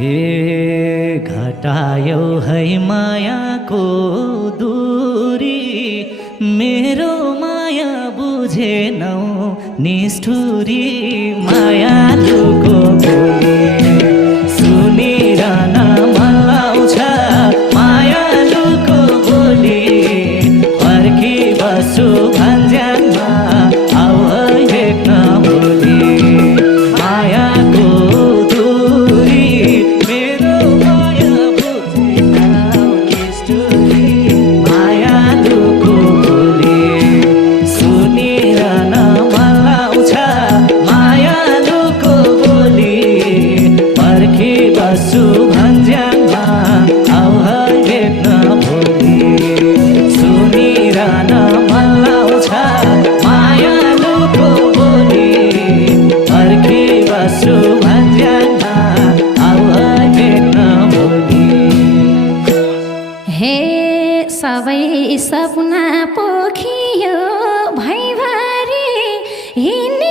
हे घटायो है मायाको दूरी, मेरो माया बुझेनौ निष्ठुरी। मायालुको बोली सुनिरहन मन लाउँछ, मायालुको बोली फर्की बस्छु भन्ज्यानमा, आऊ है भेट्न भोलि। मायाको दूरी, मेरो माया बुझेनौ निष्ठुरी। मायालुको बोली सुनिरहन मन लाउँछ, मायालुको बोली फर्की बस्छु भन्ज्यानमा, आऊ है भेट्न भोलि। सुनिरहन मन लाउँछ, मायालुको बोली फर्की बस्छु भन्ज्यानमा, आऊ है भेट्न भोलि। हे सबै सपना पोखियो भैँभरि हिँड्ने